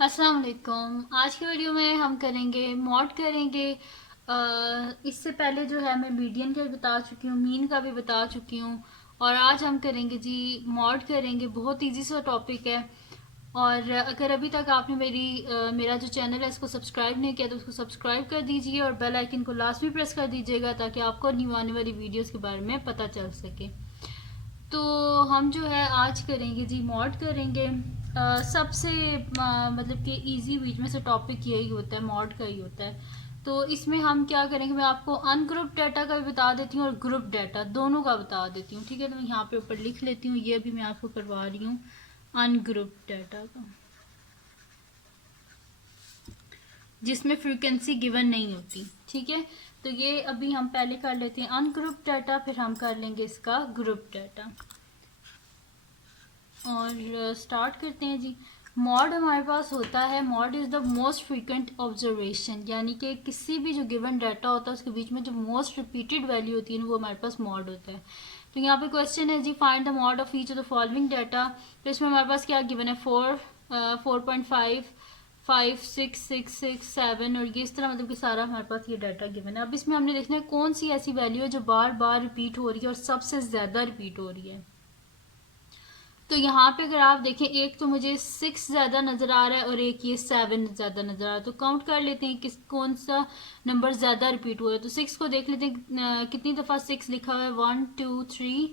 अस्सलाम वालेकुम। आज की वीडियो में हम करेंगे मॉड करेंगे। इससे पहले जो है मैं मीडियन का भी बता चुकी हूँ, मीन का भी बता चुकी हूँ। और आज हम करेंगे जी मॉड करेंगे। बहुत इजी सा टॉपिक है। और अगर अभी तक आपने मेरा जो चैनल है इसको सब्सक्राइब नहीं किया तो उसको सब्सक्राइब कर दीजिए और बेल आइकन को लास्ट में प्रेस कर दीजिएगा ताकि आपको न्यू आने वाली वीडियोस के बारे में पता चल सके। तो हम जो है आज करेंगे जी मॉड करेंगे। सबसे मतलब कि इजी बीच में से टॉपिक यही होता है, मॉड का ही होता है। तो इसमें हम क्या करेंगे, मैं आपको अनग्रुप डाटा का भी बता देती हूँ और ग्रुप डाटा दोनों का बता देती हूँ। ठीक है, तो मैं यहाँ पे ऊपर लिख लेती हूँ, ये भी मैं आपको करवा रही हूँ अनग्रुप डाटा का, जिसमें फ्रीक्वेंसी गिवन नहीं होती। ठीक है, तो ये अभी हम पहले कर लेते हैं अनग्रुप डाटा, फिर हम कर लेंगे इसका ग्रुप डाटा। और स्टार्ट करते हैं जी। मॉड हमारे पास होता है, mod is the most frequent observation, यानी कि किसी भी जो गिवन डाटा होता है उसके बीच में जो मोस्ट रिपीटेड वैल्यू होती है वो हमारे पास मॉड होता है। तो यहाँ पे क्वेश्चन है जी find the mode of each of the following data. तो इसमें हमारे पास क्या गिवन है, 4.5, 5, 6, 6, 6, 7 और ये इस तरह, मतलब कि सारा हमारे पास ये डाटा गिवन है। अब इसमें हमने देखना है कौन सी ऐसी वैल्यू है जो बार बार रिपीट हो रही है और सबसे ज़्यादा रिपीट हो रही है। तो यहाँ पे अगर आप देखें, एक तो मुझे 6 ज़्यादा नज़र आ रहा है और एक ये 7 ज़्यादा नज़र आ रहा है। तो काउंट कर लेते हैं किस कौन सा नंबर ज़्यादा रिपीट हुआ है। तो 6 को देख लेते हैं कितनी दफ़ा 6 लिखा हुआ है, 1 2 3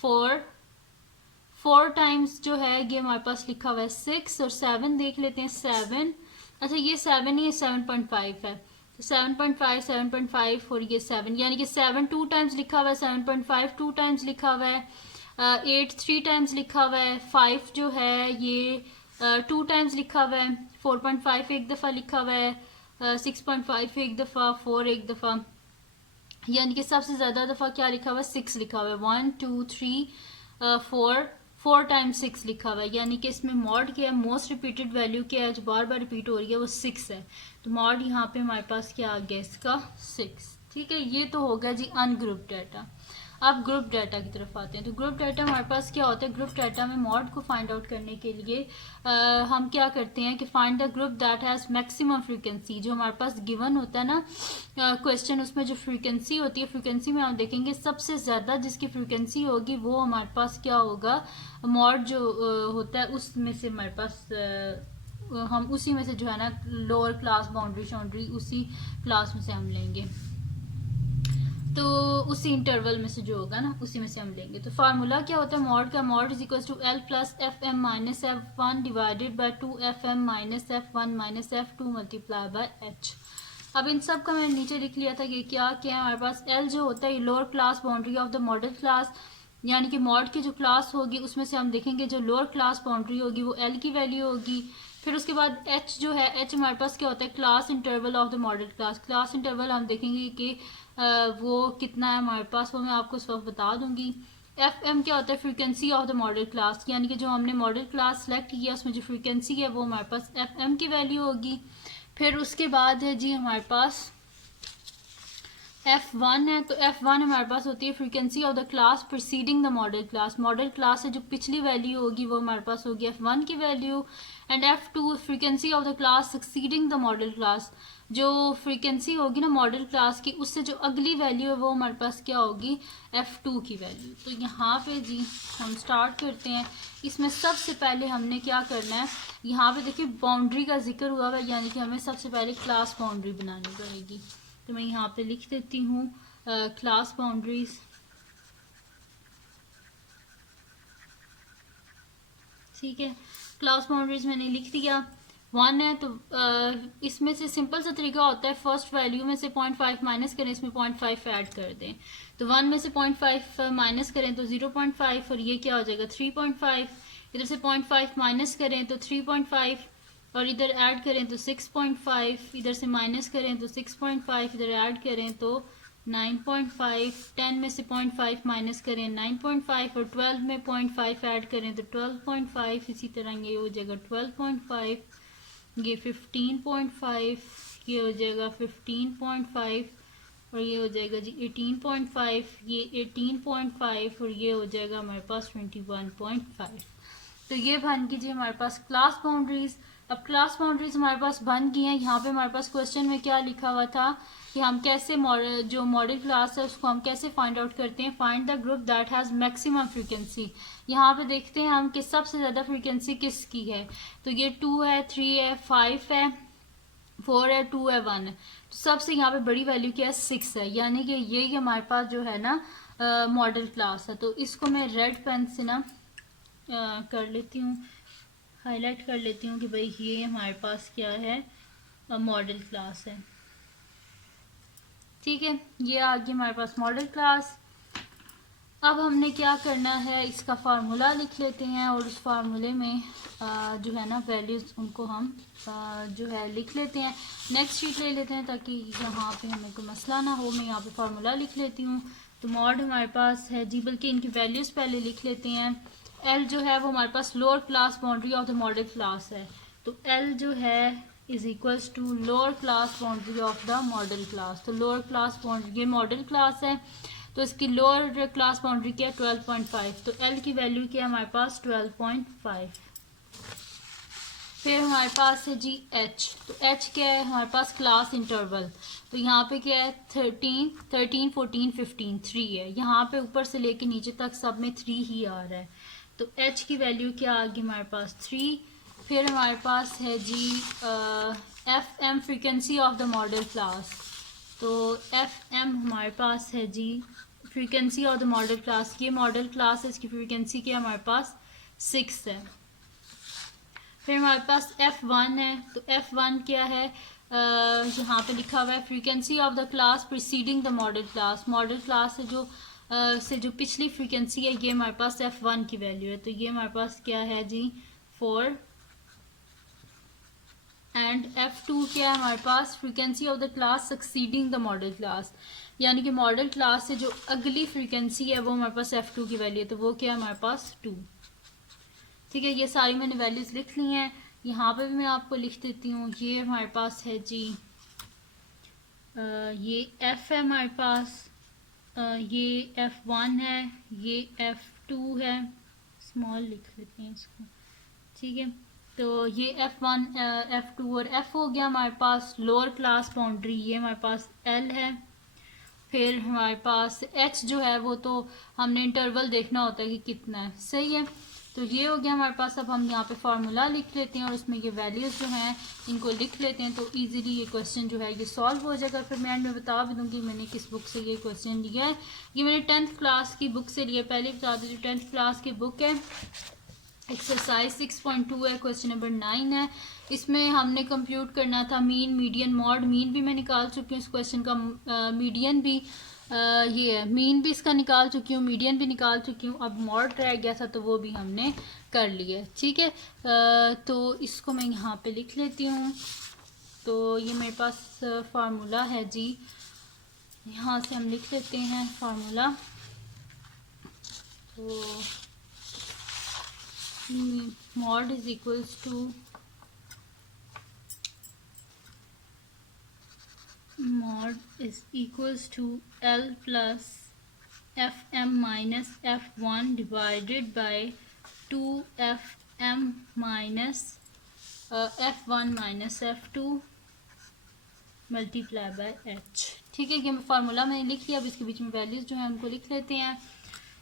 4, 4 टाइम्स जो है ये हमारे पास लिखा हुआ है 6। और 7 देख लेते हैं, 7, अच्छा ये 7 ही है, 7.5 है। तो 7.5, 7.5 और ये 7, यानी कि 7 2 टाइम्स लिखा हुआ है, 7.5 2 टाइम्स लिखा हुआ है, 8 3 टाइम्स लिखा हुआ है, 5 जो है ये 2 टाइम्स लिखा हुआ है, 4.5 एक दफ़ा लिखा हुआ है, 6.5 एक दफ़ा, 4 एक दफ़ा, यानी कि सबसे ज़्यादा दफ़ा क्या लिखा हुआ है, 6 लिखा हुआ है। 1 2 3 4, 4 टाइम्स 6 लिखा हुआ है, यानी कि इसमें मॉड क्या है, मोस्ट रिपीटेड वैल्यू क्या है जो बार बार रिपीट हो रही है, वो 6 है। तो मॉड यहाँ पे हमारे पास क्या आ गया इसका, 6। ठीक है, ये तो हो गया जी अनग्रुप डाटा। अब ग्रुप डाटा की तरफ आते हैं। तो ग्रुप डाटा हमारे पास क्या होता है, ग्रुप डाटा में मॉड को फाइंड आउट करने के लिए हम क्या करते हैं कि find the group that has maximum frequency. जो हमारे पास गिवन होता है ना क्वेश्चन, उसमें जो फ्रीक्वेंसी होती है, फ्रीक्वेंसी में हम देखेंगे सबसे ज़्यादा जिसकी फ्रीक्वेंसी होगी वो हमारे पास क्या होगा, मॉड जो होता है उसमें से हमारे पास हम उसी में से जो है ना लोअर क्लास बाउंड्री शाउंड्री उसी क्लास में से हम लेंगे। तो उसी इंटरवल में से जो होगा ना उसी में से हम लेंगे। तो फार्मूला क्या होता है मॉड का, mode is equal to L plus F M minus F one divided by 2fm minus F one minus F two multiply by H. अब इन सब का मैंने नीचे लिख लिया था कि क्या क्या है हमारे पास। एल जो होता है lower class boundary of the modal class, यानी कि मॉड की जो क्लास होगी उसमें से हम देखेंगे जो लोअर क्लास बाउंड्री होगी वो एल की वैल्यू होगी। फिर उसके बाद एच जो है, एच हमारे पास क्या होता है, class interval of the modal class. Class interval हम देखेंगे कि वो कितना है हमारे पास, वो मैं आपको इस वक्त बता दूंगी। एफ एम क्या होता है, frequency of the modal class, यानी कि जो हमने मॉडल क्लास सेलेक्ट किया उसमें जो फ्रीक्वेंसी है वो हमारे पास एफ एम की वैल्यू होगी। फिर उसके बाद है जी हमारे पास F1 है। तो F1 हमारे पास होती है frequency of the class preceding the modal class. Model class से जो पिछली वैल्यू होगी वो हमारे पास होगी F1 की value. And F2 frequency of the class succeeding the modal class. जो फ्रीक्वेंसी होगी ना मॉडल क्लास की उससे जो अगली वैल्यू है वो हमारे पास क्या होगी, F2 की वैल्यू। तो यहाँ पे जी हम स्टार्ट करते हैं। इसमें सबसे पहले हमने क्या करना है, यहाँ पे देखिए बाउंड्री का जिक्र हुआ है, यानी कि हमें सबसे पहले क्लास बाउंड्री बनानी पड़ेगी। तो मैं यहाँ पे लिख देती हूँ क्लास बाउंड्रीज। ठीक है, क्लास बाउंड्रीज मैंने लिख दिया। 1 है तो इसमें से सिंपल सा तरीका होता है, फर्स्ट वैल्यू में से 0.5 माइनस करें, इसमें 0.5 ऐड कर दें। तो 1 में से 0.5 माइनस करें तो 0.5 और ये क्या हो जाएगा 3.5। इधर से 0.5 माइनस करें तो 3.5 और इधर ऐड करें तो 6.5। इधर से माइनस करें तो 6.5, इधर ऐड करें तो 9.5। 10 में से 0.5 माइनस करें 9.5 और 12 में 0.5 ऐड करें तो 12.5। इसी तरह ये हो जाएगा 12.5, ये 15.5, ये हो जाएगा 15.5 और ये हो जाएगा जी 18.5, ये 18.5 और ये हो जाएगा हमारे पास 21.5। तो ये बन गई जी हमारे पास क्लास बाउंड्रीज। अब क्लास बाउंड्रीज हमारे पास बन गई हैं। यहाँ पे हमारे पास क्वेश्चन में क्या लिखा हुआ था कि हम कैसे जो मॉडल क्लास है उसको हम कैसे फाइंड आउट करते हैं। Find the group that has maximum frequency. यहाँ पे देखते हैं हम कि सबसे ज़्यादा फ्रीक्वेंसी किसकी है। तो ये 2 है, 3 है, 5 है, 4 है, 2 है, 1 है। तो सबसे यहाँ पे बड़ी वैल्यू क्या है, 6 है। यानी कि ये हमारे पास जो है ना मॉडल क्लास है। तो इसको मैं रेड पेन से ना कर लेती हूँ, हाईलाइट कर लेती हूँ कि भाई ये हमारे पास क्या है, मॉडल क्लास है। ठीक है, ये आ गई हमारे पास मॉडल क्लास। अब हमने क्या करना है, इसका फार्मूला लिख लेते हैं और उस फार्मूले में जो है ना वैल्यूज़ उनको हम जो है लिख लेते हैं। नेक्स्ट शीट ले लेते हैं ताकि यहाँ पे हमें कोई मसला ना हो। मैं यहाँ पे फार्मूला लिख लेती हूँ। तो मॉड हमारे पास है जी, बल्कि इनकी वैल्यूज़ पहले लिख लेते हैं। एल जो है वो हमारे पास lower class boundary of the modal class है। तो एल जो है is equals to lower class boundary of the modal class. तो लोअर क्लास बाउंड्री, ये मॉडल क्लास है तो इसकी लोअर क्लास बाउंड्री क्या है, 12.5। तो एल की वैल्यू क्या है हमारे पास, 12.5। फिर हमारे पास है जी एच। तो एच क्या है हमारे पास, क्लास इंटरवल। तो यहाँ पे क्या है, 13, 14, 15, 3 है। यहाँ पे ऊपर से लेके नीचे तक सब में 3 ही आ रहा है। तो एच की वैल्यू क्या आ गई हमारे पास, 3। फिर हमारे पास है जी F M, frequency of the modal class. तो एफ एम हमारे पास है जी frequency of the modal class. ये मॉडल क्लास है, इसकी फ्रीक्वेंसी क्या हमारे पास 6 है। फिर हमारे पास F1 है। तो F1 क्या है, यहाँ पे लिखा हुआ है frequency of the class preceding the modal class. Model class से जो पिछली फ्रीक्वेंसी है ये हमारे पास F1 की वैल्यू है। तो ये हमारे पास क्या है जी 4। एंड F2 क्या है हमारे पास, frequency of the class succeeding the modal class. यानी कि मॉडल क्लास से जो अगली फ्रीक्वेंसी है वो हमारे पास F2 की वैल्यू है। तो वो क्या है हमारे पास 2। ठीक है, ये सारी मैंने वैल्यूज़ लिख ली हैं। यहाँ पे भी मैं आपको लिख देती हूँ। ये हमारे पास है जी ये F है हमारे पास, ये F1 है, ये F2 है। स्मॉल लिख लेते हैं इसको। ठीक है, तो ये F1, F2 और F हो गया हमारे पास लोअर क्लास बाउंड्री। ये हमारे पास L है। फिर हमारे पास H जो है वो तो हमने इंटरवल देखना होता है कि कितना है। सही है, तो ये हो गया हमारे पास। अब हम यहाँ पे फार्मूला लिख लेते हैं और उसमें ये वैल्यूज़ जो हैं इनको लिख लेते हैं। तो इजीली ये क्वेश्चन जो है ये सॉल्व हो जाएगा। फिर मैं एंड में बता भी दूँगी मैंने किस बुक से ये क्वेश्चन लिया है। ये मैंने 10th क्लास की बुक से लिया। पहले बता दें, जो 10th क्लास की बुक है, एक्सरसाइज 6.2 है, क्वेश्चन नंबर 9 है। इसमें हमने कंप्यूट करना था मीन, मीडियन, मॉड। मीन भी मैं निकाल चुकी हूँ इस क्वेश्चन का, मीडियन भी ये है, मीन भी इसका निकाल चुकी हूँ, मीडियन भी निकाल चुकी हूँ। अब मॉड रह गया था तो वो भी हमने कर लिया। ठीक है, तो इसको मैं यहाँ पे लिख लेती हूँ। तो ये मेरे पास फार्मूला है जी, यहाँ से हम लिख लेते हैं फार्मूला। तो mod is equals to L plus Fm minus F1 divided by 2Fm minus F1 minus F2 multiply by H। ठीक है, ये फार्मूला मैंने लिख लिया। अब इसके बीच में वैल्यूज़ जो हैं उनको लिख लेते हैं।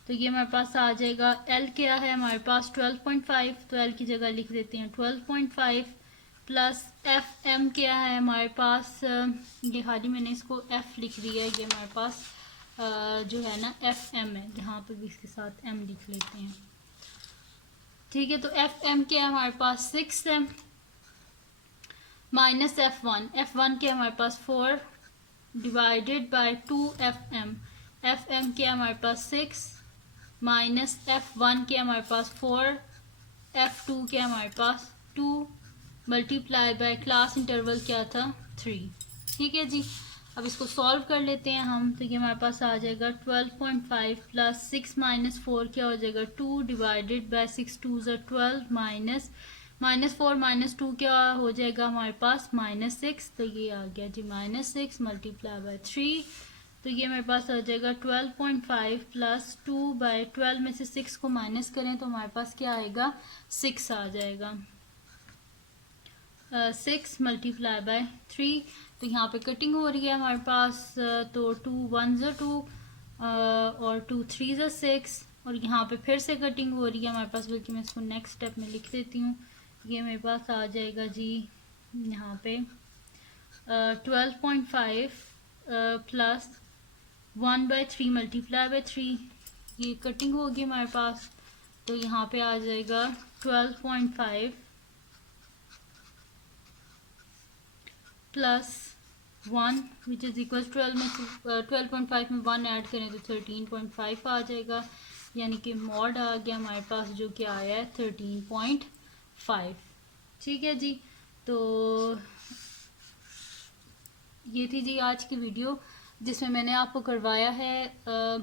तो ये हमारे पास आ जाएगा, L क्या है हमारे पास 12.5। तो L की जगह लिख देते हैं 12.5 प्लस Fm क्या है हमारे पास, ये खाली मैंने इसको F लिख दिया है। ये हमारे पास जो है ना Fm है, यहाँ पे भी इसके साथ M लिख लेते हैं। ठीक है, तो Fm क्या है हमारे पास 6 है, माइनस F1 क्या है हमारे पास 4 डिवाइडेड बाय 2Fm। Fm क्या है हमारे पास 6 माइनस F1 क्या है हमारे पास 4, F2 क्या है हमारे पास 2 मल्टीप्लाई बाय क्लास इंटरवल क्या था 3। ठीक है जी, अब इसको सॉल्व कर लेते हैं हम। तो ये हमारे पास आ जाएगा 12.5 प्लस 6 माइनस 4 क्या हो जाएगा 2 डिवाइडेड बाय 6 2 ज़ा 12 माइनस 4 माइनस 2 क्या हो जाएगा हमारे पास -6। तो ये आ गया जी -6 मल्टीप्लाई बाय 3। तो ये मेरे पास आ जाएगा 12.5 प्लस 2 बाय 12 में से 6 को माइनस करें तो हमारे पास क्या आएगा 6 आ जाएगा। 6 मल्टीप्लाई बाय 3। तो यहाँ पे कटिंग हो रही है हमारे पास, तो 2 1 2 और 2 3 6, और यहाँ पे फिर से कटिंग हो रही है हमारे पास, बल्कि मैं इसको नेक्स्ट स्टेप में लिख देती हूँ। ये मेरे पास आ जाएगा जी यहाँ पे 12.5 प्लस 1/3 मल्टीप्लाई बाय 3, ये कटिंग होगी हमारे पास। तो यहाँ पे आ जाएगा 12.5 प्लस 1 विच इज़ इक्वल 12 में 12.5 में 1 ऐड करें तो 13.5 आ जाएगा, यानी कि मॉड आ गया हमारे पास जो कि आया है 13.5। ठीक है जी, तो ये थी जी आज की वीडियो जिसमें मैंने आपको करवाया है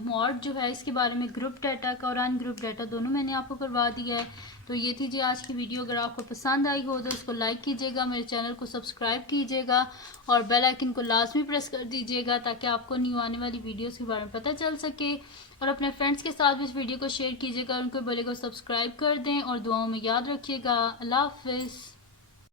मॉड जो है इसके बारे में, ग्रुप डाटा का और अनग्रुप डाटा दोनों मैंने आपको करवा दिया है। तो ये थी जी आज की वीडियो। अगर आपको पसंद आई हो तो उसको लाइक कीजिएगा, मेरे चैनल को सब्सक्राइब कीजिएगा और बेल आइकन को लाजमी प्रेस कर दीजिएगा ताकि आपको न्यू आने वाली वीडियोस के बारे में पता चल सके। और अपने फ्रेंड्स के साथ भी इस वीडियो को शेयर कीजिएगा, उनको बोलेगा सब्सक्राइब कर दें और दुआओं में याद रखिएगा। अल्लाह हाफिज़।